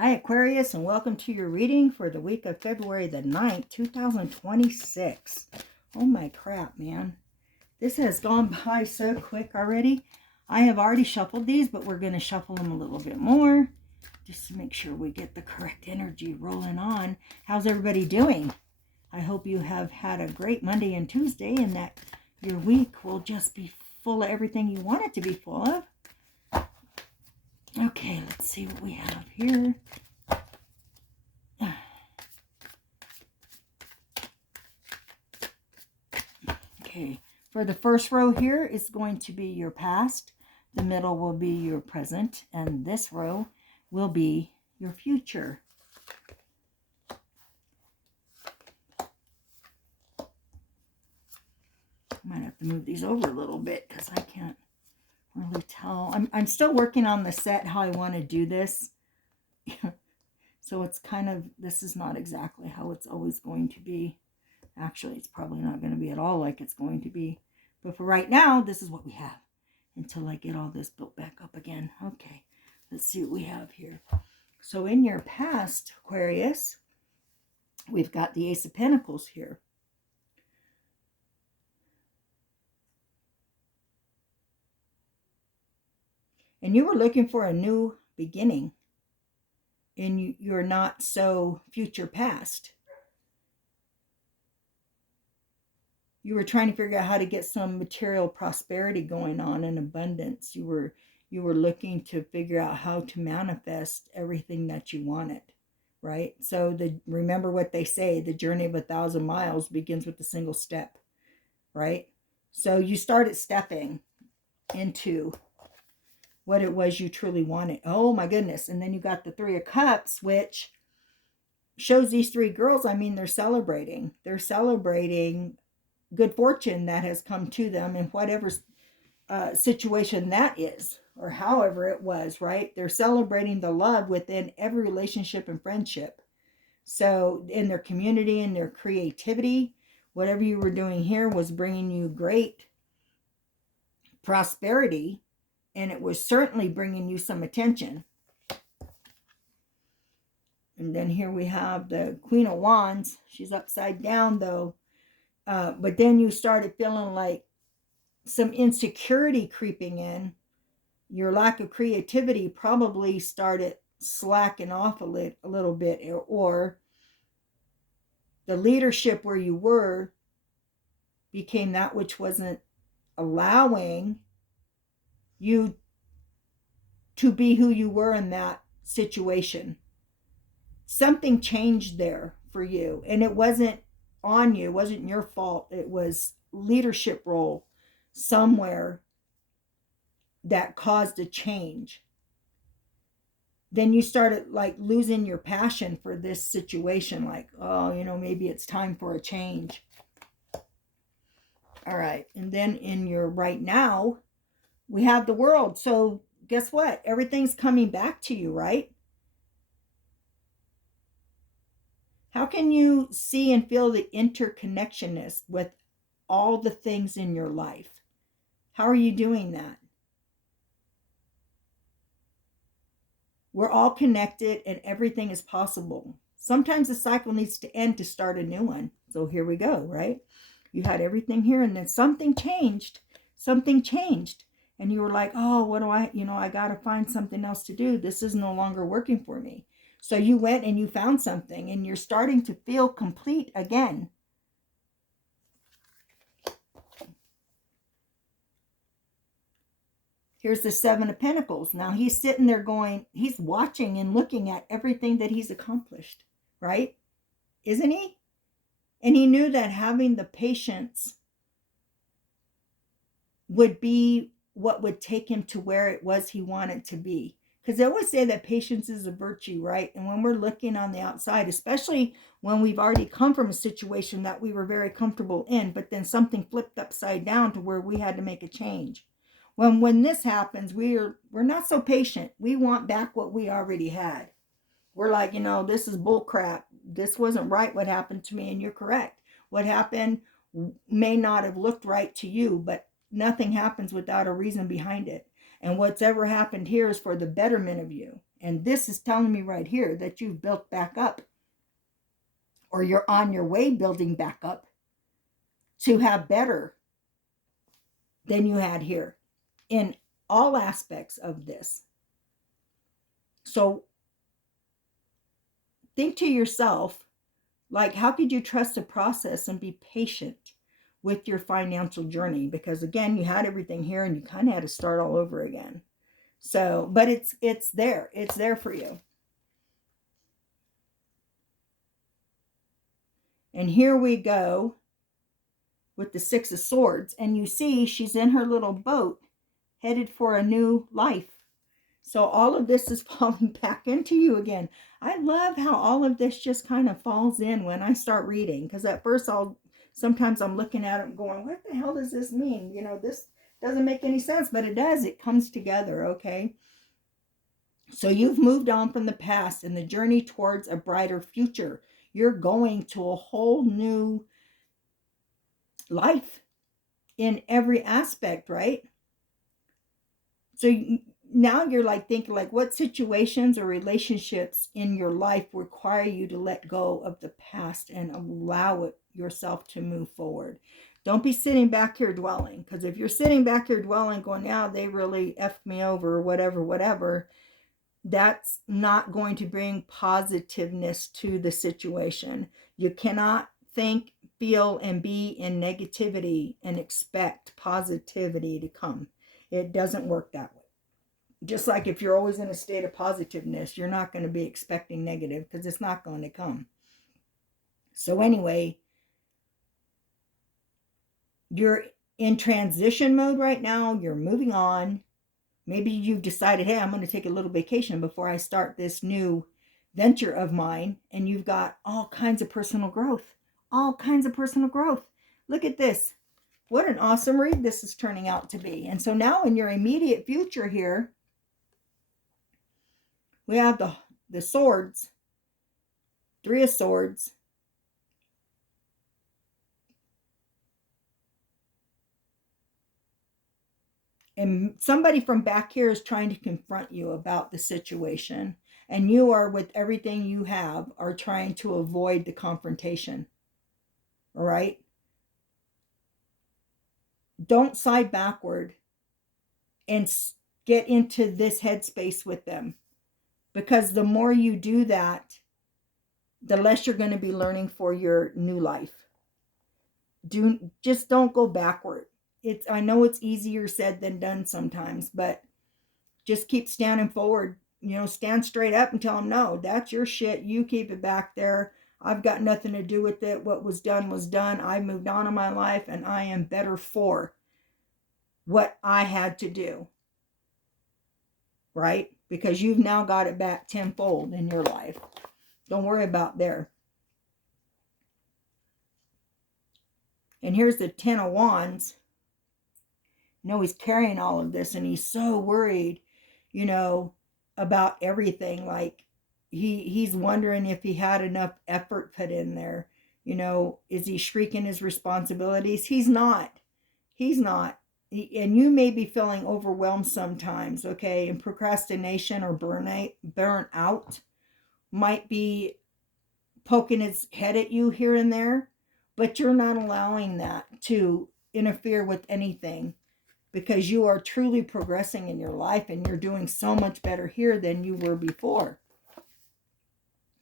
Hi Aquarius, and welcome to your reading for the week of February the 9th, 2026. Oh my crap, man. This has gone by so quick already. I have already shuffled these, but we're going to shuffle them a little bit more just to make sure we get the correct energy rolling on. How's everybody doing? I hope you have had a great Monday and Tuesday and that your week will just be full of everything you want it to be full of. Okay, let's see what we have here. Okay, for the first row here is going to be your past, the middle will be your present, and this row will be your future. I might have to move these over a little bit because I can't really tell. I'm still working on the set, how I want to do this. So it's kind of, this is not exactly how it's always going to be. Actually, it's probably not going to be at all like it's going to be. But for right now, this is what we have until I get all this built back up again. Okay, let's see what we have here. So in your past, Aquarius, we've got the Ace of Pentacles here. And you were looking for a new beginning. And you're not so future past. You were trying to figure out how to get some material prosperity going on in abundance. You were looking to figure out how to manifest everything that you wanted, right? So remember what they say, the journey of 1,000 miles begins with a single step, right? So you started stepping into what it was you truly wanted. Oh my goodness. And then you got the Three of Cups, which shows these three girls, I mean, they're celebrating. They're celebrating good fortune that has come to them in whatever situation that is, or however it was, right? They're celebrating the love within every relationship and friendship. So in their community and their creativity, whatever you were doing here was bringing you great prosperity, and it was certainly bringing you some attention. And then here we have the Queen of Wands. She's upside down though. But then you started feeling like some insecurity creeping in. Your lack of creativity probably started slacking off a little bit, or the leadership where you were became that which wasn't allowing you to be who you were in that situation. Something changed there for you, and it wasn't on you. It wasn't your fault. It was leadership role somewhere that caused a change. Then you started like losing your passion for this situation, like, oh, maybe it's time for a change. All right. And then in your right now, we have the World. So guess what? Everything's coming back to you, right? How can you see and feel the interconnectionness with all the things in your life? How are you doing that? We're all connected and everything is possible. Sometimes the cycle needs to end to start a new one. So here we go, right? You had everything here and then something changed. Something changed. And you were like, oh, what do I got to find something else to do. This is no longer working for me. So you went and you found something and you're starting to feel complete again. Here's the Seven of Pentacles. Now he's sitting there going, he's watching and looking at everything that he's accomplished, right? Isn't he? And he knew that having the patience would be what would take him to where it was he wanted to be. Because they always say that patience is a virtue, right? And when we're looking on the outside, especially when we've already come from a situation that we were very comfortable in, but then something flipped upside down to where we had to make a change. When this happens, we're not so patient. We want back what we already had. We're like, this is bull crap. This wasn't right what happened to me, and you're correct. What happened may not have looked right to you, but nothing happens without a reason behind it. And what's ever happened here is for the betterment of you. And this is telling me right here that you've built back up, or you're on your way building back up to have better than you had here in all aspects of this. So think to yourself, like, how could you trust the process and be patient with your financial journey? Because again, you had everything here and you kind of had to start all over again. So, but it's there. It's there for you. And here we go with the Six of Swords. And you see she's in her little boat headed for a new life. So all of this is falling back into you again. I love how all of this just kind of falls in when I start reading. Because at first sometimes I'm looking at it and going, what the hell does this mean? You know, this doesn't make any sense, but it does. It comes together, okay? So you've moved on from the past and the journey towards a brighter future. You're going to a whole new life in every aspect, right? So now you're like thinking, like, what situations or relationships in your life require you to let go of the past and allow it yourself to move forward? Don't be sitting back here dwelling, because if you're sitting back here dwelling going, now they really effed me over or whatever, that's not going to bring positiveness to the situation. You cannot think, feel, and be in negativity and expect positivity to come. It doesn't work that way. Just like if you're always in a state of positiveness, you're not going to be expecting negative, because it's not going to come. So anyway, you're in transition mode right now. You're moving on. Maybe you've decided, hey, I'm going to take a little vacation before I start this new venture of mine. And you've got all kinds of personal growth. All kinds of personal growth. Look at this. What an awesome read this is turning out to be. And so now in your immediate future here, we have the swords, Three of Swords. And somebody from back here is trying to confront you about the situation. And you are, with everything you have, are trying to avoid the confrontation. All right? Don't side backward and get into this headspace with them. Because the more you do that, the less you're going to be learning for your new life. Just don't go backward. I know it's easier said than done sometimes, but just keep standing forward. You know, stand straight up and tell them, no, that's your shit. You keep it back there. I've got nothing to do with it. What was done was done. I moved on in my life, and I am better for what I had to do. Right? Because you've now got it back tenfold in your life. Don't worry about there. And here's the Ten of Wands. You know, he's carrying all of this, and he's so worried, you know, about everything. Like, he's wondering if he had enough effort put in there. You know, is he shirking his responsibilities? He's not. He's not. And you may be feeling overwhelmed sometimes, okay? And procrastination or burnout might be poking its head at you here and there, but you're not allowing that to interfere with anything, because you are truly progressing in your life and you're doing so much better here than you were before.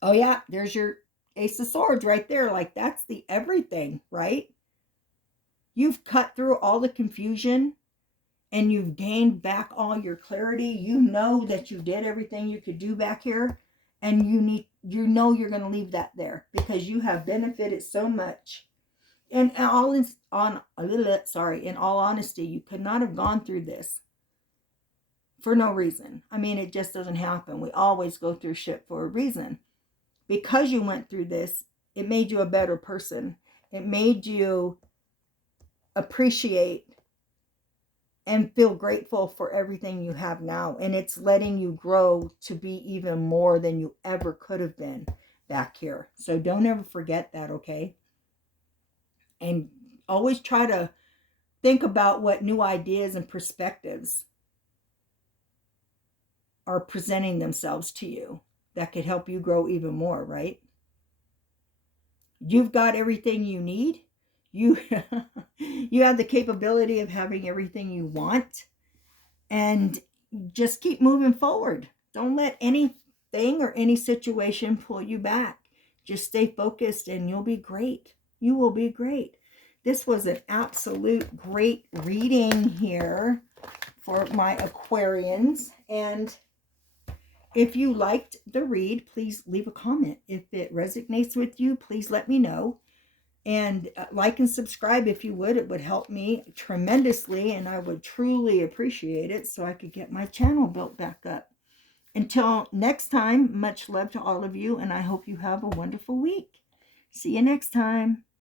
Oh yeah, there's your Ace of Swords right there. Like, that's the everything, right? You've cut through all the confusion and you've gained back all your clarity. You know that you did everything you could do back here, and you know you're going to leave that there because you have benefited so much. And in all honesty, you could not have gone through this for no reason. I mean, it just doesn't happen. We always go through shit for a reason. Because you went through this, it made you a better person. It made you appreciate and feel grateful for everything you have now. And it's letting you grow to be even more than you ever could have been back here. So don't ever forget that, okay? And always try to think about what new ideas and perspectives are presenting themselves to you that could help you grow even more, right? You've got everything you need. You you have the capability of having everything you want, and just keep moving forward. Don't let anything or any situation pull you back. Just stay focused and you'll be great. You will be great. This was an absolute great reading here for my Aquarians. And if you liked the read, please leave a comment. If it resonates with you, please let me know. And like and subscribe if you would. It would help me tremendously, and I would truly appreciate it so I could get my channel built back up. Until next time, much love to all of you, and I hope you have a wonderful week. See you next time.